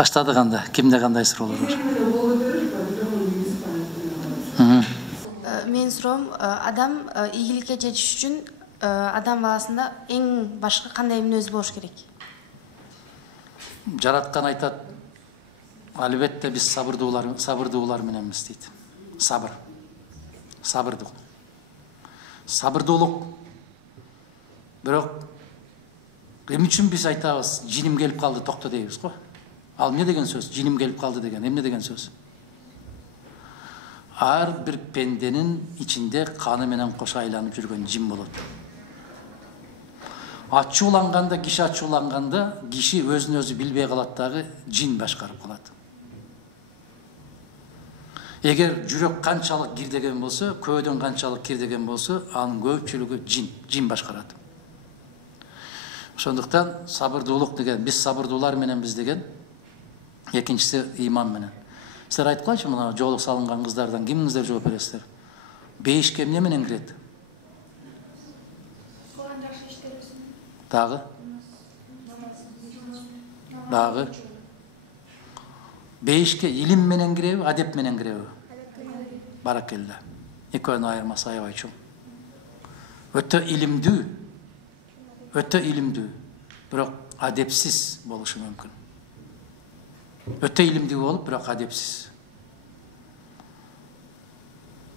Баштадык анда, кимде кандай суроолор бар? Мен суроом, адам ийгиликке жетиш үчүн адам баласында эң башкы кандай мүнөз болуш керек? Жараткан айтат, албетте биз сабырдуулар мененбиз дейт. Сабырдуулук. Сабырдуулук. Бирок эмне үчүн биз айтабыз, жиним келип калды, токто дейбиз го? Ал эмне деген сөз? Жиним келип калды деген эмне деген сөз? Ар бир пенденин ичинде каны менен кошо айланып жүргөн жин болот. Ачууланганда, киши өзүн өзү билбей калат дагы, жин башкарып калат. Эгер жүрөк канчалык кирдеген болсо, көөдөн канчалык кирдеген болсо, анын көпчүлүгү жин башкарат. Ошондуктан сабырдуулук деген, биз сабырдуулар мененбиз деген, экинчиси иман менен. Силер айткылачы, мына жоолук салынган кыздардан кимиңиздер жооп бересиздер? Бейишке эмне менен кирет? Дагы? Бейишке илим менен киреби, адеп менен киреби? Баракелла. Экөөнүн айырмасы аябай чоң. Өтө илимдүү, бирок адепсиз болушу мүмкүн. Өтө илимдүү болуп, бирок адепсиз.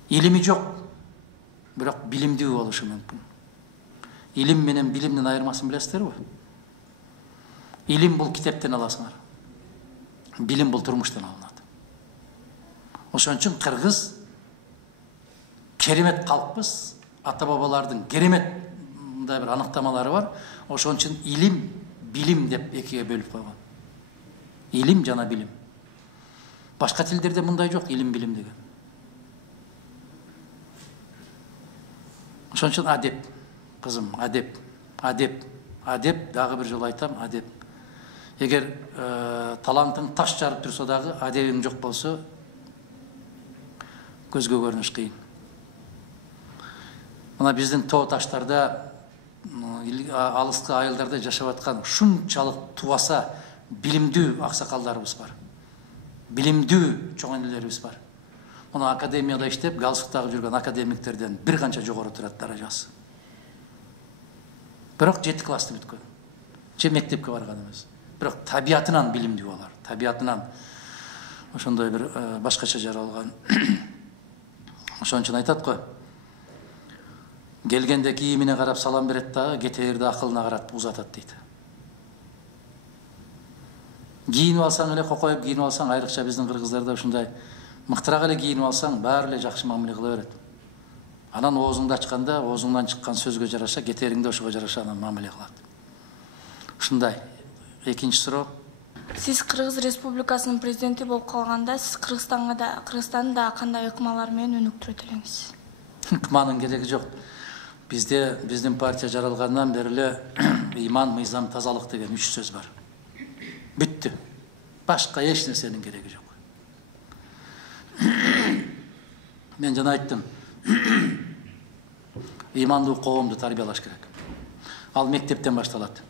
Илими жок, бирок билимдүү болушу мүмкүн. Илим менен билимдин айырмасын билесиздерби? Илим бул китептен аласыңар. Билим бул турмуштан алынат. Ошон үчүн кыргыз керемет калкпыз, ата-бабалардын керемет мындай бир аныктамалары бар. Ошон үчүн илим, билим деп экиге бөлүп койгон. Илим жана билим. Башка тилдерде мындай жок, илим, билим деген. Ошон үчүн адеп, кызым, адеп, дагы бир жолу айтам, адеп. Эгер талантың таш жарып турса дагы, адебиң жок болсо, көзгө көрүнүш кыйын. Мына биздин тоо таштарда, алыскы айылдарда жашап аткан ушунчалык тубаса билимдүү аксакалдарыбыз бар. Билимдүү чоң энелерибиз бар. Мына академияда иштеп, галстук тагып жүргөн академиктерден бир канча жогору турат даражасы. Бирок 7 классты бүткөн. Же мектепке барган эмес. Бирок табиятынан билимдүү алар. Табиятынан ошондой бир башкача жаралган. Ошон үчүн айтат го. Келгенде кийимине карап салам берет дагы, кетээрде акылына карап узатат дейт. Кийинип алсаң эле, кокоюп кийинип алсаң, айрыкча биздин кыргыздарда ушундай мыктыраак эле кийинип алсаң, баары эле жакшы мамиле кыла берет. Анан оозуңду ачканда, оозуңдан чыккан сөзгө жараша, кетериңде ошого жараша анан мамиле кылат. Ушундай. Экинчи суроо. Сиз Кыргыз Республикасынын президенти болуп калганда, сиз Кыргызстанды да кандай ыкмалар менен өнүктүрөт элеңиз? Ыкманын кереги жок. Биздин партия жаралгандан бери эле иман, мыйзам, тазалык деген 3 сөз бар. Бүттү. Башка эч нерсенин кереги жок. Мен жана айттым. Имандуу коомду тарбиялаш керек. Ал мектептен башталат.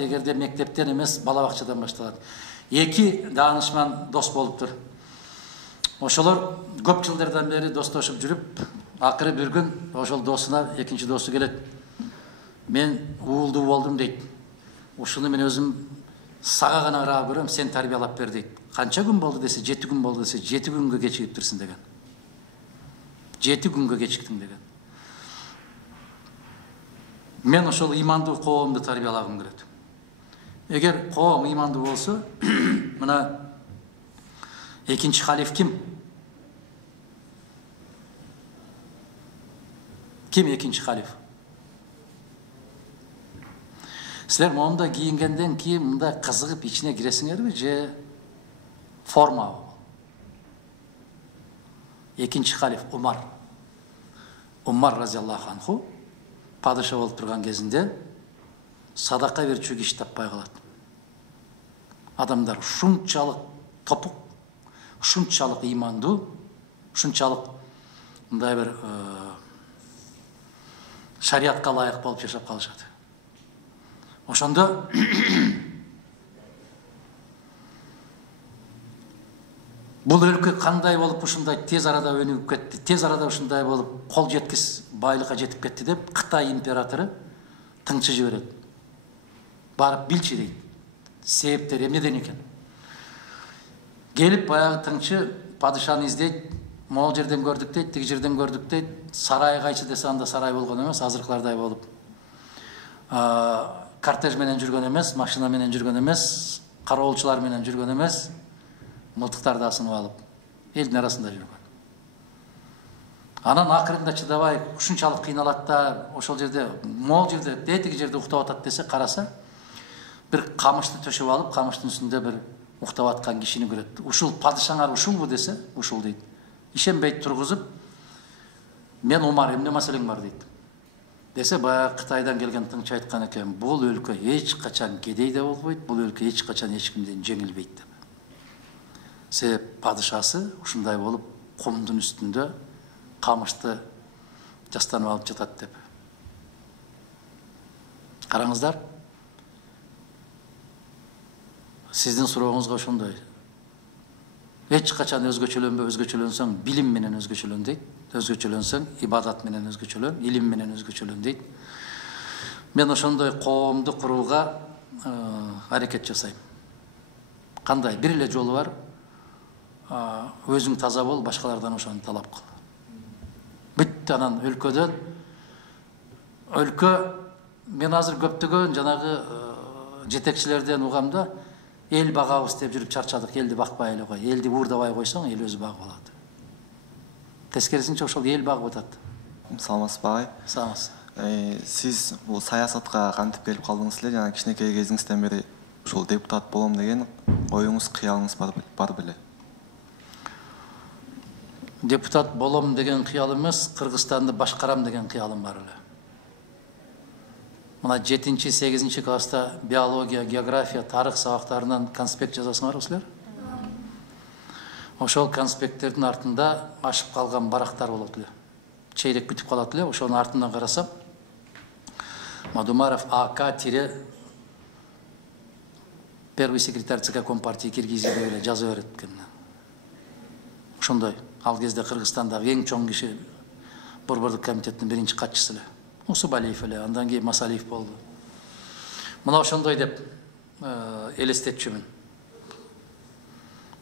Эгерде мектептен эмес, бала бакчадан башталат. 2 даанышман дос болуптур. Ошолор көп жылдардан бери достошуп жүрүп, акыры бир күн ошол досуна экинчи досу келет. Мен уулдуу болдум дейт. Ушуну мен өзүм сага гана ыраа көрөм, сен тарбиялап бер дейт. Канча күн болду десе, 7 күн болду десе, 7 күнгө кечигиптирсиң деген. 7 күнгө кечиктиң деген. Мен ошол имандуу коомду тарбиялагым келет. Эгер коом имандуу болсо, мына экинчи халиф ким? Ким экинчи халиф? Силер моундай кийингенден кийин мындай кызыгып ичине киресиңерби же форма? Экинчи халиф Умар разияллаху анху падыша болуп турган кезинде садака берчү киши таппай калат. Адамдар ушунчалык топук, ушунчалык имандуу, ушунчалык мындай бир шариатка ылайык болуп жашап калышат. Ошондо Бул өлкө кандай болуп ушундай тез арада өнүгүп кетти, тез арада ушундай болуп кол жеткис байлыкка жетип кетти деп Кытай императору тыңчы жиберет. Барып билчи дейт. Себептери эмнеден экен? Келип баягы тыңчы падышаны издейт, могул жерден көрдүк дейт, тиги жерден көрдүк дейт. Сарай кайчы десе анда сарай болгон эмес, азыркылардай болуп. Кортеж менен жүргөн эмес, машина менен жүргөн эмес, кароолчулар менен жүргөн эмес, мылтыктарды асынып алып, элдин арасында жүргөн. Анан акырында чыдабай, ушунчалык кыйналат да, ошол жерде, могул жерде, тетиги жерде уктап атат десе, караса, бир камышты төшөп алып, камыштын үстүндө бир уктап аткан кишини көрөт. Ушул падышаңар ушулбу десе, ушул дейт. Ишенбей тургузуп, мен Умар, эмне маселең бар дейт. Десе, баягы Кытайдан келген тыңчы айткан экен, бул өлкө эч качан кедей да болбойт, бул өлкө эч качан эч кимден жеңилбейт деп. Себеп падышасы ушундай болуп, кумдун үстүндө камышты жастанып алып жатат деп. Караңыздар. Сиздин сурооңузга ошондой. Эч качан өзгөчөлөнбө, өзгөчөлөнсөң билим менен өзгөчөлөн дейт. Өзгөчөлөнсөң ибадат менен өзгөчөлөн, илим менен өзгөчөлөн дейт. Мен ошондой коомду курууга аракет жасайм. Кандай? Бир эле жолу бар. Өзүң таза бол, башкалардан ошону талап кыл. Бүт анан өлкөдөн мен азыр көптөгөн жанагы жетекчилерден угамда эл багабыз деп жүрүп чарчадык, элди бакпай эле кой. Элди уурдабай койсоң, эл өзү багып алат. Тескерисинче ошол эл багып атат. Саламатсызбы агай? Саламатсыз. Сиз бул саясатка кантип келип калдыңыз эле? Жана кичинекей кезиңизден бери ушул депутат болом деген оюңуз, кыялыңыз бар беле? Депутат болом деген кыял эмес, Кыргызстанды башкарам деген кыялым бар эле. Мына 7-8 класста биология, география, тарых сабактарынан конспект жазасыңарбы силер? Ошол конспекттердин артында ашып калган барактар болот эле. Чейрек бүтүп калат эле, ошонун артынан карасам, Мадумаров АК тире первый секретарь ЦК Компартии Киргизии деп эле жаза берет экен. Ошондой. Ал кезде Кыргызстандагы эң чоң киши Борбордук комитеттин биринчи катчысы эле. Усубалиев эле, андан кийин Масалиев болду. Мына ошондой деп элестетчүмүн.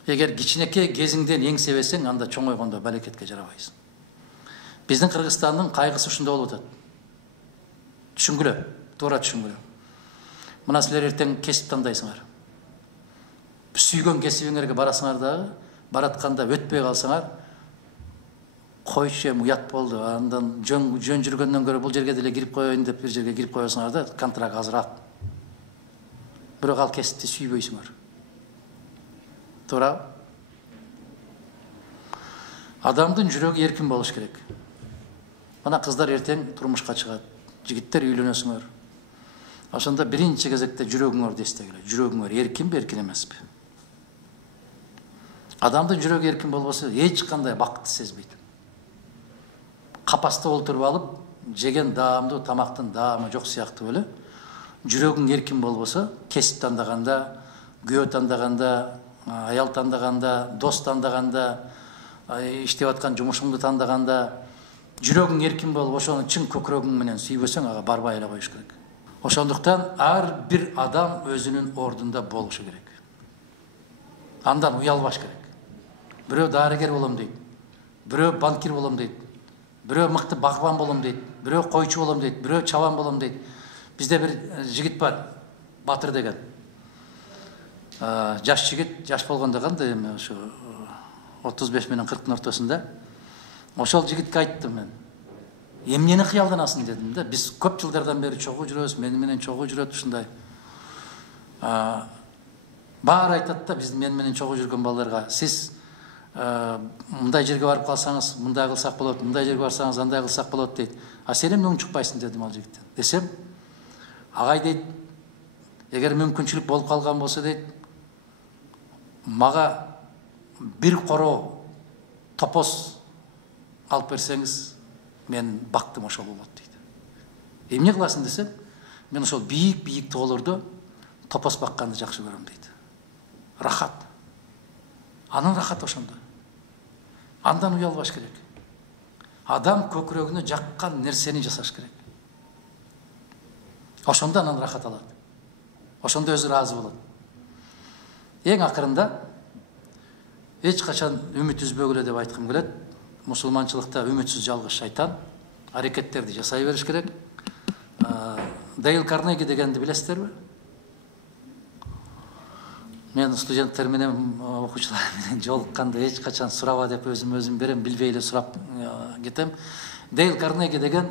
Эгер кичинекей кезиңден эң себесең, анда чоңойгондо балекетке жарабайсың. Биздин Кыргызстандын кайгысы ушунда болуп атат. Түшүнгүлө, туура түшүнгүлө. Мына силер эртең кесип тандайсыңар. Сүйгөн кесибиңерге барасыңар дагы, баратканда өтпөй калсаңар, койчу эми уят болду. Андан жөн жүргөндөн көрө бул жерге деле кирип коеюн деп бир жерге кирип коесуңар да, контракт азыраак. Бирок ал кесипти сүйбөйсүңөр. Туура? Адамдын жүрөгү эркин болуш керек. Мына кыздар эртең турмушка чыгат, жигиттер үйлөнөсүңөр. Ошондо биринчи кезекте жүрөгүңөрдү эстегиле. Жүрөгүңөр эркинби, эркин эмеспи? Адамдын жүрөгү эркин болбосо эч кандай бакытты сезбейт. Капаста олтуруп алып, жеген даамдуу тамактын даамы жок сыяктуу эле. Жүрөгүң эркин болбосо, кесип тандаганда, күйөө тандаганда, аял тандаганда, дос тандаганда, иштеп аткан жумушуңду тандаганда, жүрөгүң эркин болуп, ошону чын көкүрөгүң менен сүйбөсөң, ага барбай эле коюш керек. Ошондуктан ар бир адам өзүнүн ордунда болушу керек. Андан уялбаш керек. Бирөө дарыгер болом дейт, бирөө банкир болом дейт, бирөө мыкты багбан болом дейт, бирөө койчу болом дейт, бирөө чабан болом дейт. Бизде бир жигит бар, Батыр деген. Жаш жигит, жаш болгондо кандай эми ошо 35 менен 40-тын ортосунда. Ошол жигитке айттым мен. Эмнени кыялданасың дедим да. Биз көп жылдардан бери чогуу жүрөбүз, мени менен чогуу жүрөт ушундай. Баары айтат да биз менен чогуу жүргөн балдарга, сиз мындай жерге барып калсаңыз, мындай кылсак болот, мындай жерге барсаңыз, андай кылсак болот дейт. А сен эмне чукпайсың дедим ал жигиттен. Десем, агай дейт, эгер мүмкүнчүлүк болуп калган болсо дейт, мага бир короо топоз алып берсеңиз, мен бактым ошол болот дейт. Эмне кыласың десем, мен ошол бийик тоолордо топоз бакканды жакшы көрөм дейт. Рахат. Анын рахаты ошондо. Андан уялбаш керек. Адам көкүрөгүнө жаккан нерсени жасаш керек. Ошондо анан рахат алат. Ошондо өзү ыраазы болот. Эң акырында эч качан үмүт үзбөгүлө деп айткым келет. Мусулманчылыкта үмүтсүз жалгыз шайтан. Аракеттерди жасай бериш керек. Дейл Карнеги дегенди билесиздерби? Мен студенттер менен окуучулар менен жолукканда эч качан сураба деп өзүм берем, билбей эле сурап кетем. Дейл Карнеги деген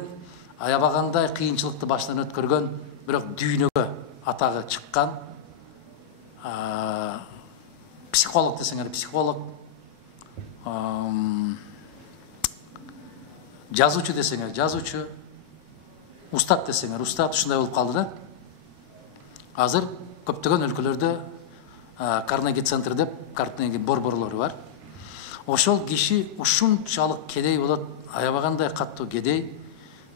аябагандай кыйынчылыкты баштан өткөргөн, бирок дүйнөгө атагы чыккан психолог десеңер, психолог, жазуучу десеңер, жазуучу, устат десеңер, устат, ушундай болуп калды да. Азыр көптөгөн өлкөлөрдө Карнеги центр деп, Карнеги борборлору бар. Ошол киши ушунчалык кедей болот, аябагандай каттуу кедей,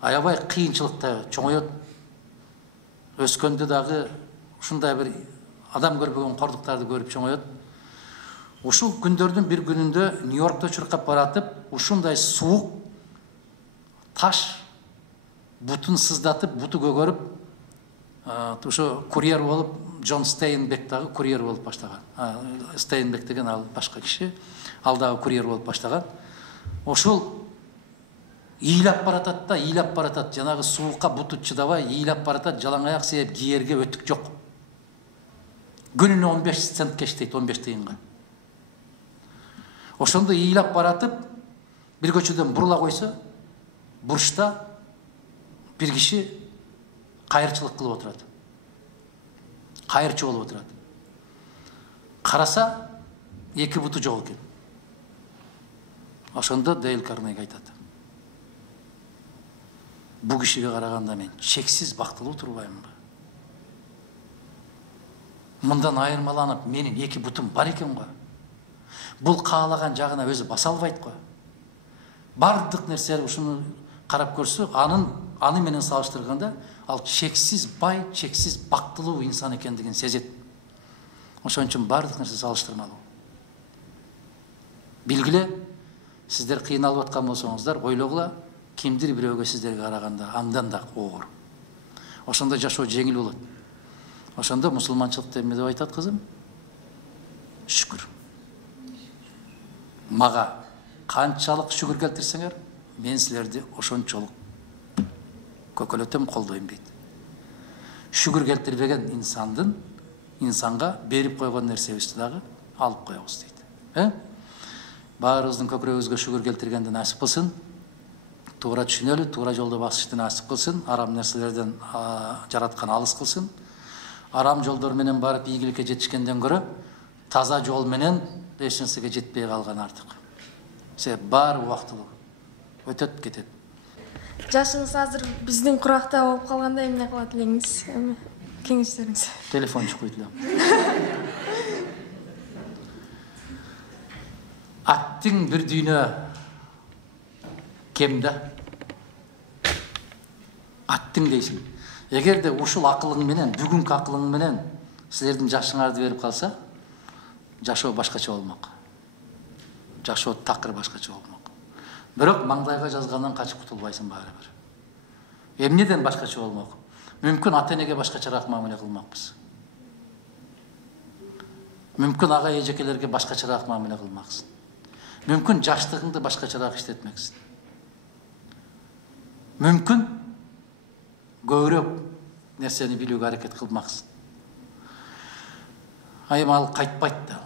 аябай кыйынчылыкта чоңоет. Өскөндө дагы ушундай бир адам көрбөгөн кордуктарды көрүп чоңоет. Ушул күндөрдүн бир күнүндө Нью-Йоркто чуркап баратып, ушундай суук таш бутун сыздатып, буту көгөрүп, ошо курьер болуп, Джон Стейнбек дагы курьер болуп баштаган. Стейнбек деген ал башка киши, ал дагы курьер болуп баштаган. Ошол ыйлап баратат да, ыйлап баратат, жанагы суукка буту чыдабай ыйлап баратат, жалаң аяк сээп киерге өтүк жок. Күнүнө 15 цент иштейт, 15 тыйынга. Ошондо ыйлап баратып, бир көчөдөн бурула койсо, бурчта бир киши кайырчылык кылып отурат. Кайырчы болуп отурат. Караса, эки буту жок экен. Ошондо Дейл Карнеги айтат: бу кишиге караганда мен чексиз бактылуу турбаймынбы? Мындан айырмаланып, менин эки бутум бар экен го. Бул каалаган жагына өзү баса албайт го. Бардык нерсе ушуну карап көрсө, аны менен салыштырганда, ал чексиз бай, чексиз бактылуу инсан экендигин сезет. Ошон үчүн бардык нерсе салыштырмалуу. Билгиле, сиздер кыйналып аткан болсоңуздар, ойлогула, кимдир бирөөгө сиздерге караганда андан да оор. Ошондо жашоо жеңил болот. Ошондо мусулманчылыкта эмне деп айтат кызым? Шүкүр. Мага канчалык шүкүр келтирсеңер, мен силерди ошончолук көкөлөтөм, колдойм дейт. Шүкүр келтирбеген инсанга берип койгон нерсебизди дагы алып коебуз дейт. Баарыбыздын көкүрөгүбүзгө шүкүр келтиргенди насип кылсын. Туура түшүнөлү, туура жолдо басышты насип кылсын. Арам нерселерден жараткан алыс кылсын. Арам жолдор менен барып ийгиликке жетишкенден көрө, таза жол менен эч нерсеге жетпей калган артык. Себеп баары убактылуу. Өтөт кетет. Жашыңыз азыр биздин куракта болуп калганда эмне кылат элеңиз? Кеңештериңиз. Телефон чукуйт элем. Аттың бир дүйнө кем да? Аттың дейсиң. Эгерде ушул акылың менен, бүгүнкү акылың менен силердин жашыңарды берип калса, жашоо башкача болмок. Жашоо такыр башкача болмок. Бирок маңдайга жазгандан качып кутулбайсың баары бир. Эмнеден башкача болмок? Мүмкүн ата-энеге башкачараак мамиле кылмакпыз. Мүмкүн ага эжекелерге башкачараак мамиле кылмаксың. Мүмкүн жаштыгыңды башкачараак иштетмексиң. Мүмкүн көбүрөөк нерсени билүүгө аракет кылмаксың. Айым ал кайтпайт да.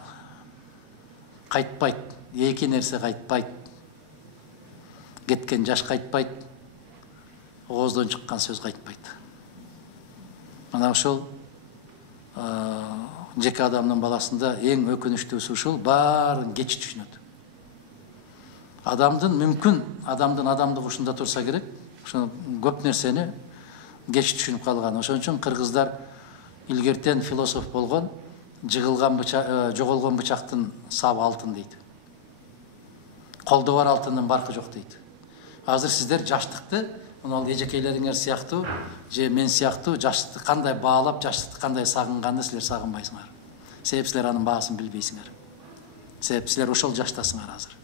Кайтпайт. Эки нерсе кайтпайт. Кеткен жаш кайтпайт. Ооздон чыккан сөз кайтпайт. Мына ошол жеке адамдын баласында эң өкүнүчтүүсү ушул, баарын кеч түшүнөт. Адамдын адамдыгы ушунда турса керек. Ошо көп нерсени кеч түшүнүп калган. Ошон үчүн кыргыздар илгертен философ болгон, жоголгон бычактын сабы алтын дейт. Колдо бар алтындын баркы жок дейт. Азыр сиздер жаштыкты, мына эжекейлериңер сыяктуу, же мен сыяктуу жаштыкты кандай баалап, жаштыкты кандай сагынганды силер сагынбайсыңар. Себеп силер анын баасын билбейсиңер. Себеп силер ошол жаштасыңар азыр.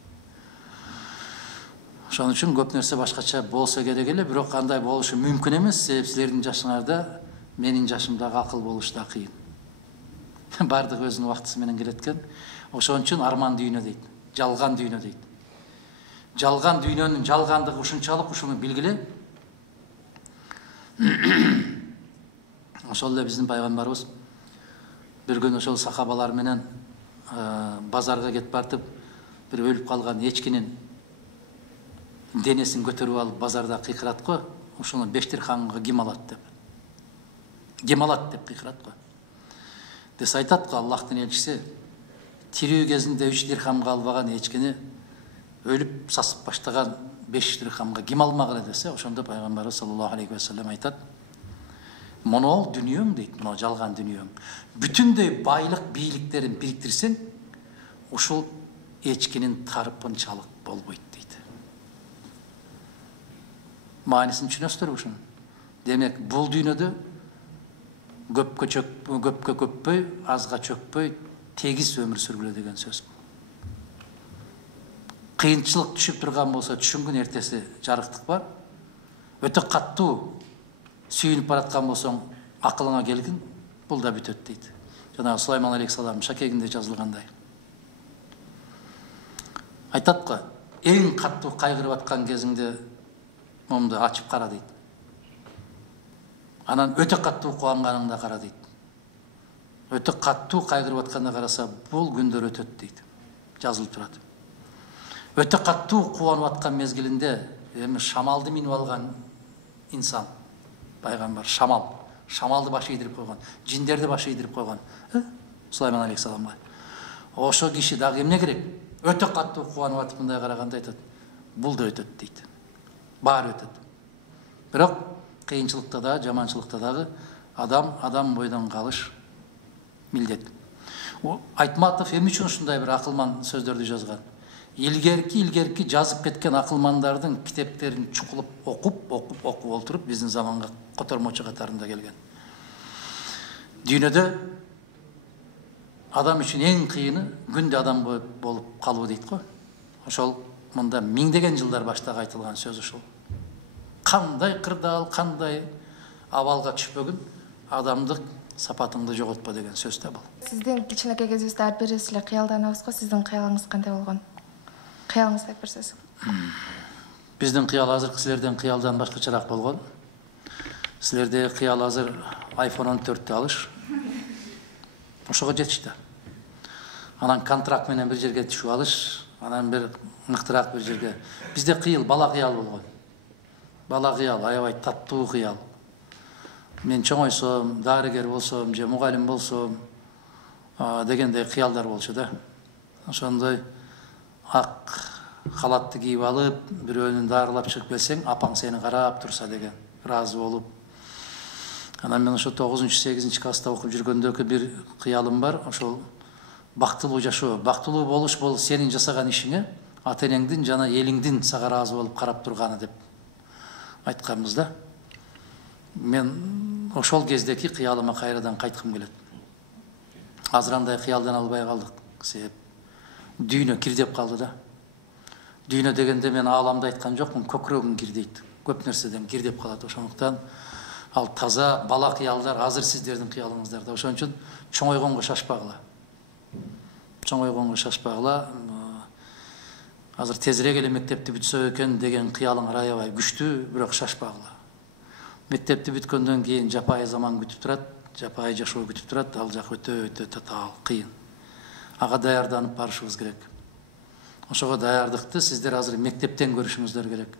Ошон үчүн көп нерсе башкача болсо керек эле, бирок кандай болушу мүмкүн эмес. Себеп силердин жашыңарда менин жашымдагы акыл болушу да кыйын. Бардык өзүнүн убактысы менен келет экен. Ошон үчүн арман дүйнө дейт, жалган дүйнө дейт. Жалган дүйнөнүн жалгандыгы ушунчалык, ушуну билгиле. Ошол эле биздин пайгамбарыбыз бир күн ошол сахабалар менен базарга кетип бартып, бир өлүп калган эчкинин денесин көтөрүп алып базарда кыйкырат го, ошону 5 дирхамга ким алат деп. Ким алат деп кыйкырат го. Десе айтат го Аллахтын элчиси, тирүү кезинде 3 дирхамга албаган эчкини өлүп сасып баштаган 5 дирхамга ким алмак эле десе, ошондо пайгамбарыбыз саллаллаху алейхи ва саллям айтат: "Моно дүнүйөң" дейт, "моно жалган дүнүйөң. Бүтүндөй байлык, бийликтерин бириктирсең, ушул эчкинин тарпынчалык болбойт" дейт. Маанисин түшүнөсүздөр ушунун? Демек, бул дүйнөдө көпкө көппөй, азга чөкпөй, тегиз өмүр сүргүлө деген сөз. Кыйынчылык түшүп турган болсо, түшүнгүн эртеси жарыктык бар. Өтө каттуу сүйүнүп бараткан болсоң, акылыңа келгин, бул да бүтөт дейт. Жана Сулайман алейхиссалам шакегинде жазылгандай. Айтат го, эң каттуу кайгырып аткан кезиңде момду ачып кара дейт. Анан өтө каттуу кубанганыңда кара дейт. Өтө каттуу кайгырып атканда караса, бул күндөр өтөт дейт. Жазылып турат. Өтө каттуу кубанып аткан мезгилинде эми шамалды минип алган инсан, пайгамбар шамалды баш ийдирип койгон, жиндерди баш ийдирип койгон, Сулайман алейхиссаламга. Ошо киши дагы эмне керек? Өтө каттуу кубанып атып мындай караганда айтат, бул да өтөт дейт. Баары өтөт. Бирок кыйынчылыкта да, жаманчылыкта дагы адам бойдон калыш милдет. Айтматов эми үчүн ушундай бир акылман сөздөрдү жазган. Илгерки жазып кеткен акылмандардын китептерин чукулуп окуп олтуруп биздин заманга котормочу катарында келген. Дүйнөдө адам үчүн эң кыйыны күндө адам болуп калуу дейт го. Ошол мында миңдеген жылдар баштагы айтылган сөз ушул. Кандай кырдаал, кандай абалга түшпөгүн, адамдык сапатыңды жоготпо деген сөз да бул. Сиздин кичинекей кезибизде ар бирибиз эле кыялданабыз го, сиздин кыялыңыз кандай болгон? Кыялыңызды айтып берсеңиз. Биздин кыял азыркы силерден кыялдан башкачараак болгон. Силерде кыял азыр iPhone 14 алыш. Ошого жетишти. Анан контракт менен бир жерге түшүп алыш, анан бир мыктыраак бир жерге. Бизде кыял бала кыял болгон. Бала кыял, аябай таттуу кыял. Мен чоңойсом, дарыгер болсом, же мугалим болсом дегендей кыялдар болчу да. Ошондой ак халатты кийип алып, бирөөнүн дарылап чыгып келсең, апаң сени карап турса деген, ыраазы болуп. Анан мен ошо 9-8 класста окуп жүргөндөгү бир кыялым бар, ошол бактылуу жашоо. Бактылуу болуш бул сенин жасаган ишиңе ата-энеңдин жана элиңдин сага ыраазы болуп карап турганы деп айтканбыз да. Мен ошол кездеки кыялыма кайрадан кайткым келет. Азыр андай кыялдан албай калдык. Себеп дүйнө кирдеп калды да. Дүйнө дегенде мен ааламды айткан жокмун, көкүрөгүң кирдейт. Көп нерседен кирдеп калат. Ошондуктан ал таза бала кыялдар азыр сиздердин кыялыңыздарда. Ошон үчүн чоңойгонго шашпагыла. Чоңойгонго шашпагыла. Азыр тезирээк эле мектепти бүтсө экен деген кыялыңар аябай күчтүү, бирок шашпагыла. Мектепти бүткөндөн кийин жапайы заман күтүп турат, жапайы жашоо күтүп турат, ал жак өтө татаал, кыйын. Ага даярданып барышыбыз керек. Ошого даярдыкты сиздер азыр мектептен көрүшүңүздөр керек.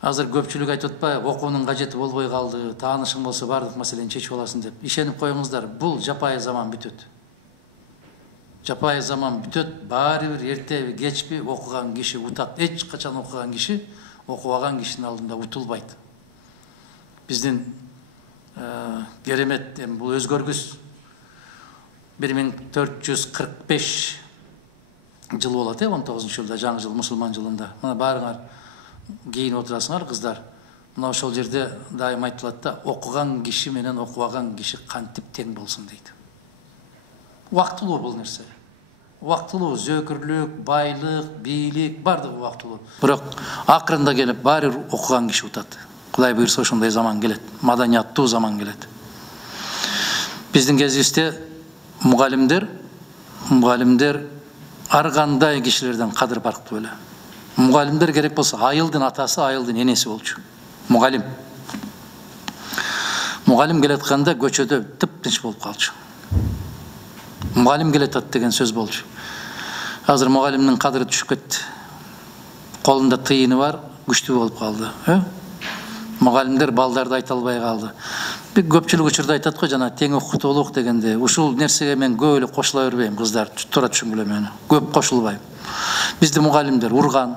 Азыр көпчүлүк айтып атпайбы, окуунун кажети болбой калды, таанышың болсо бардык маселени чечип аласың деп. Ишенип коюңуздар, бул жапайы заман бүтөт. Жапайы заман бүтөт, баары бир эртеби, кечпи окуган киши утат. Эч качан окуган киши окубаган кишинин алдында утулбайт. Биздин керемет бул өзгөргүс 1445 жыл болот, 19-жылда, жаңы жыл, мусулман жылында. Мына баарыңар кийин отурасыңар, кыздар. Мына ошол жерде дайым айтылат да, окуган киши менен окубаган киши кантип тең болсун дейт. Убактылуу бул нерсе. убактылуу, зөөкүрлүк, байлык, бийлик бардыгы убактылуу. Бирок акырында келип баары бир окуган киши утат. Кудай буйрса ошондой заман келет, маданияттуу заман келет. Биздин кезибизде мугалимдер ар кандай кишилерден кадыр барктуу эле. Мугалимдер керек болсо айылдын атасы, айылдын энеси болчу. Мугалим келатканда көчөдө тып-тынч болуп калчу. Мугалим келатат деген сөз болчу. Азыр мугалимдин кадыры түшүп кетти. Колунда тыйыны бар, күчтүү болуп калды. Мугалимдер балдарды айта албай калды. Бир көпчүлүк учурда айтат го, жана тең окутуулук дегенде, ушул нерсеге мен көп эле кошула бербейм, кыздар, туура түшүнгүлө мени. Көп кошулбайм. Бизди мугалимдер урган,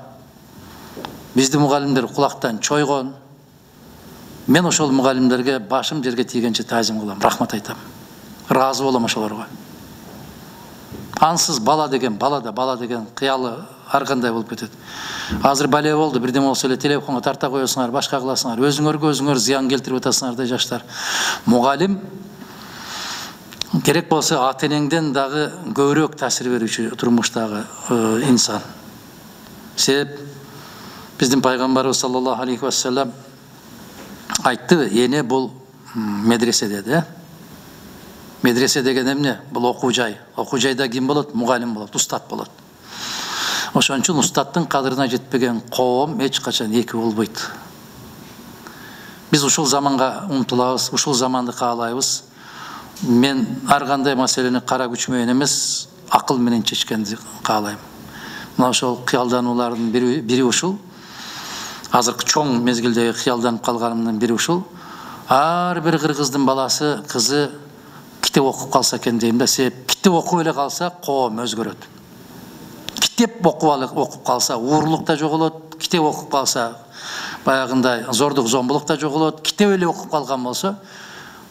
бизди мугалимдер кулактан чойгон. Мен ошол мугалимдерге башым жерге тийгенче таазим кылам, рахмат айтам. Ыраазы болом ошолорго. Ансыз бала деген кыялы ар кандай болуп кетет. Азыр бале болду, бирдеме болсо эле телефонго тарта коесуңар, башка кыласыңар, өзүңөр зыян келтирип атасыңар да жаштар. Мугалим керек болсо ата-энеңден дагы көбүрөөк таасир берүүчү турмуштагы инсан. Себеп биздин пайгамбарыбыз саллаллаху алейхи ва саллям айтты, эне бул медресе деди. Медресе деген эмне? Бул окуу жай. Окуу жайда ким болот? Мугалим болот, устат болот. Ошон үчүн устаттын кадырына жетпеген коом эч качан эки болбойт. Биз ушул заманга умтулабыз, ушул заманды каалайбыз. Мен ар кандай маселени кара күч менен эмес, акыл менен чечкенди каалайм. Мына ошол кыялдануулардын бири ушул. Азыркы чоң мезгилдеги кыялданып калганымдын бири ушул. Ар бир кыргыздын баласы, кызы китеп окуп калса экен дейм да, себеп китеп окуп эле калса коом өзгөрөт. Китеп окуп калса уурлук да жоголот, китеп окуп калса баягындай зордук зомбулук да жоголот. Китеп эле окуп калган болсо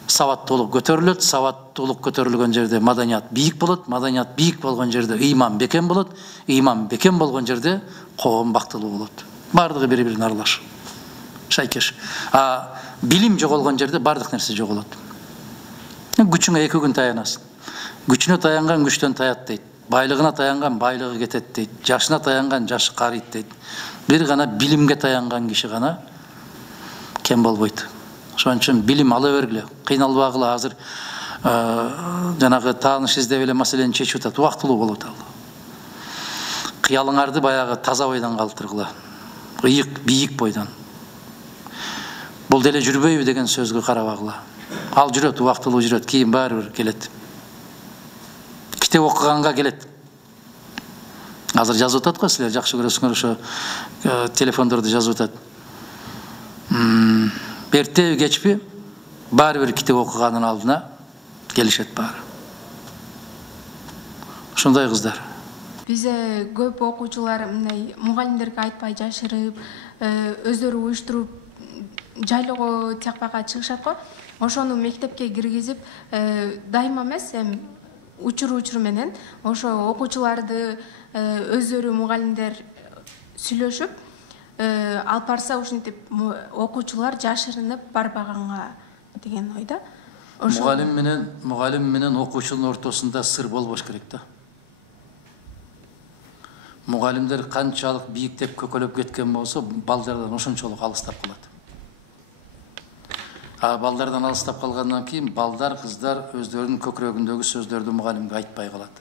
сабаттуулук көтөрүлөт, сабаттуулук көтөрүлгөн жерде маданият бийик болот, маданият бийик болгон жерде ыйман бекем болот, ыйман бекем болгон жерде коом бактылуу болот. Бардыгы бири-бирин аралаш, шайкеш. Билим жоголгон жерде бардык нерсе жоголот. Күчүңө 2 күн таянасың. Күчүнө таянган күчтөн таят дейт. Байлыгына таянган байлыгы кетет дейт. Жашына таянган жашы карыйт дейт. Бир гана билимге таянган киши гана кем болбойт. Ошон үчүн билим ала бергиле. Кыйналбагыла, азыр жанагы тааныш издеп эле маселени чечип атат. Убактылуу болуп атат. Кыялыңарды баягы таза бойдон калтыргыла. Ыйык, бийик бойдон. Бул деле жүрбөйбү деген сөзгө карабагыла. Ал жүрөт, убактылуу жүрөт, кийин баары бир келет. Китеп окуганга келет. Азыр жазып атат го, силер жакшы көрөсүңөр, ошо телефондорду жазып атат. Эртеби кечпи баары бир китеп окуганын алдына келишет баары. Ошондой кыздар. Бизе көп окуучулар мындай мугалимдерге айтпай жашырып, өздөрү уюштуруп жайлоого тиякпайга чыгышат го. Ошону мектепке киргизип, дайыма эмес, учур менен ошо окуучуларды өздөрү мугалимдер сүйлөшүп, алып барса ушинтип окуучулар жашырынып барбаганга деген ойда. Мугалим менен окуучунун ортосунда сыр болбош керек да. Мугалимдер канчалык бийиктеп көкөлөп кеткен болсо, балдардан ошончолук алыстап калат. Балдардан алыстап калгандан кийин балдар, кыздар өздөрүнүн көкүрөгүндөгү сөздөрдү мугалимге айтпай калат.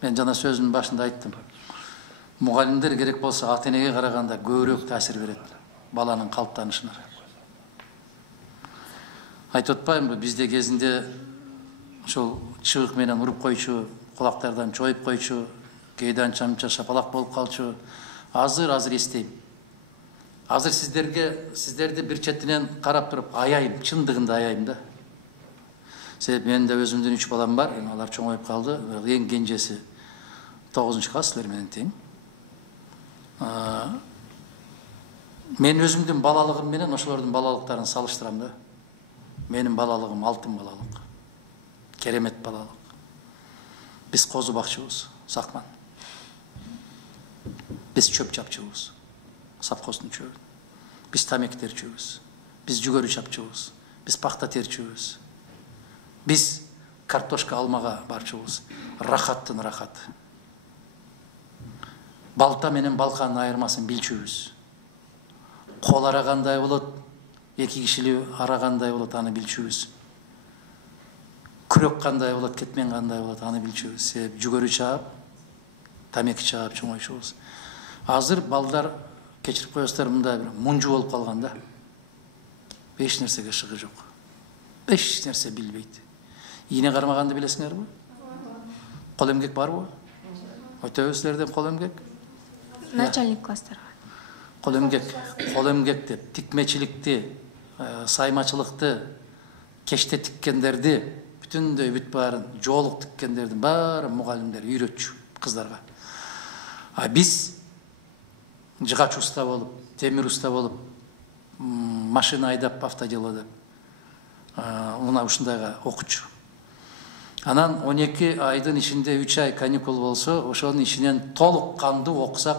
Мен жана сөзүмдүн башында айттым. Мугалимдер керек болсо ата-энеге караганда көбүрөөк таасир берет баланын калыптанышына. Айтып атпаймынбы, бизде кезинде ошол чыбык менен уруп койчу, кулактардан чоюп койчу, кээде анча шапалак болуп калчу. Азыр эстейм. Азыр сиздерди бир четинен карап туруп аяйм, чындыгында аяйм да. Себеп менин да өзүмдүн 3 балам бар, алар чоңоюп калды. Эң кенжеси 9-класс, силер менен тең. Мен өзүмдүн балалыгым менен ошолордун балалыктарын салыштырам да. Менин балалыгым алтын балалык. Керемет балалык. Биз козу бакчыбыз, сакман. Биз чөп чапчыбыз. Сапкостун чөбүн. Биз тамек терчүбүз. Биз жүгөрү чапчыбыз. Биз пахта терчүбүз. Биз картошка алмага барчубуз. Рахаттын рахат. балта менен балканын айырмасын билчүбүз. Кол ара кандай болот, эки кишилүү ара кандай болот, аны билчүбүз. Күрөк кандай болот, кетмен кандай болот, аны билчүбүз. Себеп жүгөрү чаап, тамеки чаап чоңойшубуз. Азыр балдар кечирип коесуздар, мындай бир мунжу болуп калган да. Эч нерсеге шыгы жок. Эч нерсе билбейт. Ийне кармаганды билесиңерби? Кол эмгек барбы? Өтөбүз силерден кол эмгек? Начальник класстарга. Кол эмгек деп тикмечиликти, саймачылыкты, кечте тиккендерди, бүтүндөй бүт баарын, жоолук тиккендердин баарын мугалимдер үйрөтчү кыздарга. А биз жыгач уста болуп, темир уста болуп, машина айдап, автоделода мына ушундайга окучу. Анан 12 айдын ичинде 3 ай каникул болсо, ошонун ичинен толук кандуу окусак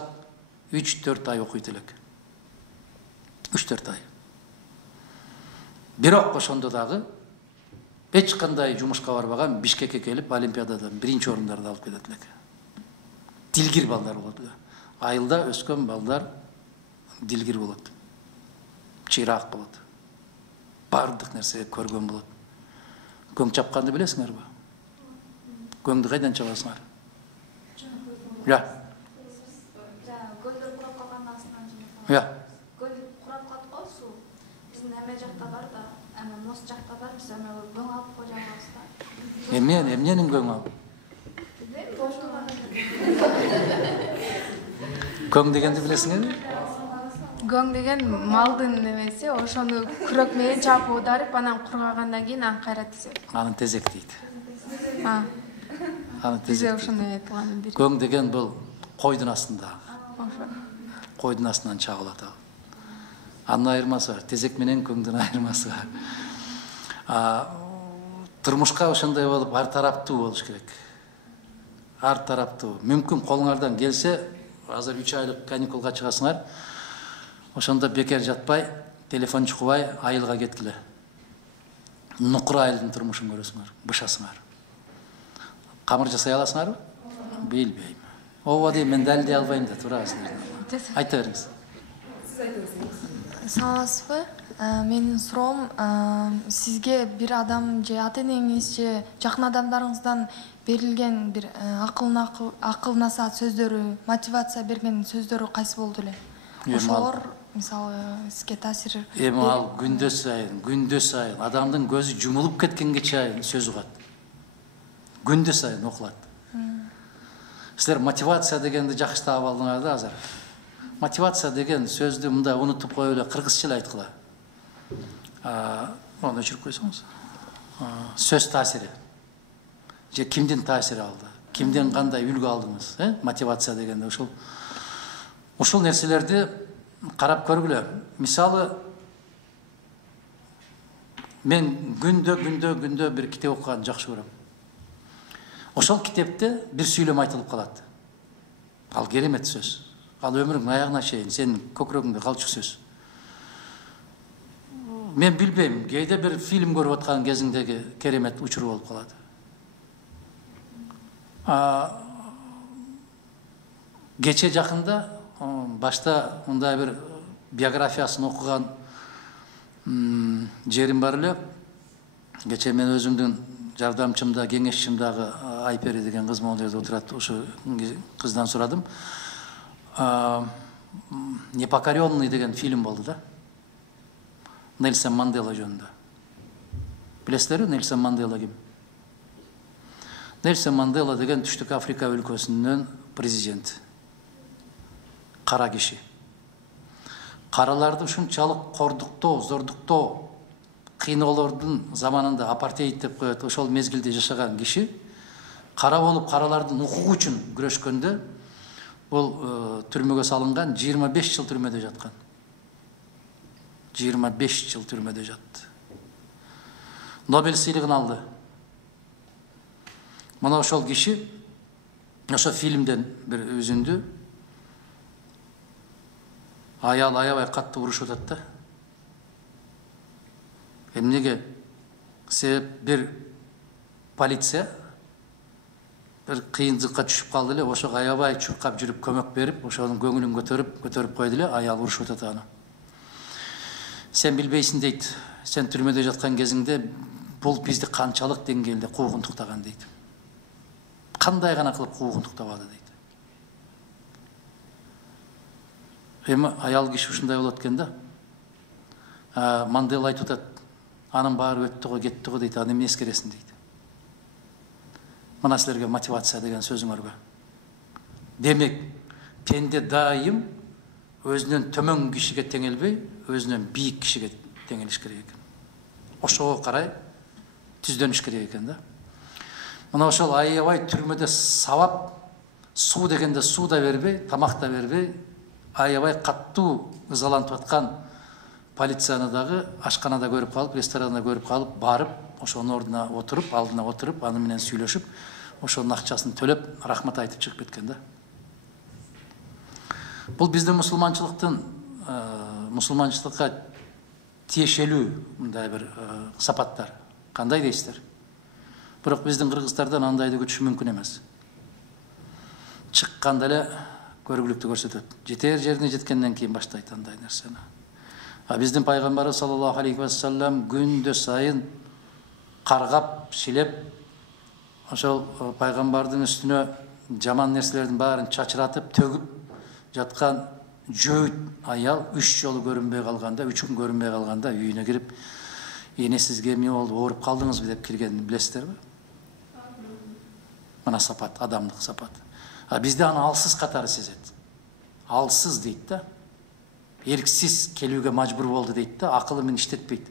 3-4 ай окуйт элек. 3-4 ай. Бирок ошондо дагы эч кандай жумушка барбаган, Бишкекке келип олимпиададан биринчи орундарды алып кетет элек. Дилгир балдар болот. Айылда өскөн балдар дилгир болот. Чыйраак болот. Бардык нерсе көргөн болот. Көң чапканды билесиңерби? Көңдү кайдан чабасыңар? Я. Гөлдөр курап калган астынан жана. Я. Гөл курап калат го суу. Биздин эме жакта бар да, эме мост жакта бар, биз эме көң алып кожабыз да. Эмненин көң ал? Көң дегенди билесиңерби? Гөң деген малдын немеси, ошону күрөк менен чаап оодарып, анан кургагандан кийин аны кайра тизет. Аны тезек дейт. Аны Бизе тезек. ошондой айтылган бир. Көң деген бул койдун астында. Ошо. Койдун астынан чагылат ал. Анын айырмасы бар. Тезек менен көңдүн айырмасы бар. Турмушка ошондой болуп, ар тараптуу болуш керек. Ар тараптуу. Мүмкүн колуңардан келсе, азыр 3 айлык каникулга чыгасыңар. Ошондо бекер жатпай, телефон чукубай, айылга кеткиле. Нукур айылдын турмушун көрөсүңөр, бышасыңар. Камыр жасай аласыңарбы? Билбейм. Ооба дейм, мен далилдей албайм да, турасыздар. Айта бериңиз. Саламатсызбы? Менин суроом, сизге бир адам же ата энеңиз же жакын адамдарыңыздан берилген бир акыл насаат сөздөрү, мотивация берген сөздөрү кайсы болду эле? Ошолор мисалы сизге таасир. Эми ал күндө сайын адамдын көзү жумулуп кеткенге чейин сөз угат. Күндө сайын окулат. Силер мотивация дегенди жакшы таап алдыңар да азыр. Мотивация деген сөздү мындай унутуп коюп эле кыргызча эле айткыла. Оны өчүрүп койсоңуз. Сөз таасири. Же кимдин таасири алды? Кимден кандай үлгү алдыңыз? Мотивация дегенде ушул нерселерди карап көргүлө. Мисалы, мен күндө бир китеп окуганды жакшы көрөм. Ошол китепте бир сүйлөм айтылып калат. Ал керемет сөз. Ал өмүрүңдүн аягына чейин сенин көкүрөгүңдө калчу сөз. Мен билбейм, кээде бир фильм көрүп аткан кезиңдеги керемет учур болуп калат. Кече жакында башта мындай бир биографиясын окуган жерим бар эле. Кече мен өзүмдүн жардамчымда, кеңешчимдагы Айпери деген кыз могул жерде отурат. Ошо кыздан сурадым. Непокоренный деген фильм болду да. Нельсон Мандела жөнүндө. Билесиздерби, Нельсон Мандела ким? Нельсон Мандела деген Түштүк Африка өлкөсүнүн президенти. Кара киши. Караларды ушунчалык кордуктоо, зордуктоо, кыйноолордун заманында апартеид деп коет, ошол мезгилде жашаган киши кара болуп каралардын укугу үчүн күрөшкөндө бул түрмөгө салынган, 25 жыл түрмөдө жаткан. 25 жыл түрмөдө жатты. Нобель сыйлыгын алды. Мына ошол киши ошо фильмден бир үзүндү. Аял аябай катты урушуп атат да. Эмнеге? Себеп бир полиция bir кыйынчылыкка түшүп калды эле, ошо аябай чуркап жүрүп көмөк берип, ошонун көңүлүн көтөрүп койду эле, аял урушуп атат аны. Сен билбейсиң дейт, сен түрмөдө жаткан кезиңде бул бизди канчалык деңгээлде куугунтуктаган дейт. Кандай гана кылып куугунтуктабады дейт. Эми аял киши ушундай болот экен да. Мандела айтып атат, анын баары өттү го, кетти го дейт, аны эмне эскересиң дейт. Мына силерге мотивация деген сөзүңөргө. Демек, пенде дайым өзүнөн төмөн кишиге теңелбей, өзүнөн бийик кишиге теңелиш керек экен. Ошого карай түздөнүш керек экен да. Мына ошол аябай түрмөдө сабап, суу дегенде суу да бербей, тамак да бербей, аябай каттуу ызалантып аткан полицияны дагы ашканада көрүп калып, ресторанда көрүп калып, барып, ошонун ордуна отуруп, алдына отуруп, аны менен сүйлөшүп, ошонун акчасын төлөп, рахмат айтып чыгып кеткен да. Бул биздин мусулманчылыкка тиешелүү мындай бир сапаттар. Кандай дейсиздер? Бирок биздин кыргыздардан андайды күтүш мүмкүн эмес. Чыкканда эле көргүлүктү көрсөтөт. Жетер жерине жеткенден кийин баштайт андай нерсени. Биздин пайгамбарыбыз саллаллаху алейхи ва саллям күндө сайын каргап, шилеп, ошол пайгамбардын үстүнө жаман нерселердин баарын чачыратып, төгүп жаткан жөөт аял 3 жолу көрүнбөй калганда, 3 күн көрүнбөй калганда үйүнө кирип, "Эне сизге эмне болду, ооруп калдыңызбы?" деп киргенин билесиздерби? Мына сапат, адамдык сапат. Бизде аны алсыз катары сезет. Алсыз дейт да. Эрксиз келүүгө мажбур болду дейт да, акылы менен иштетпейт.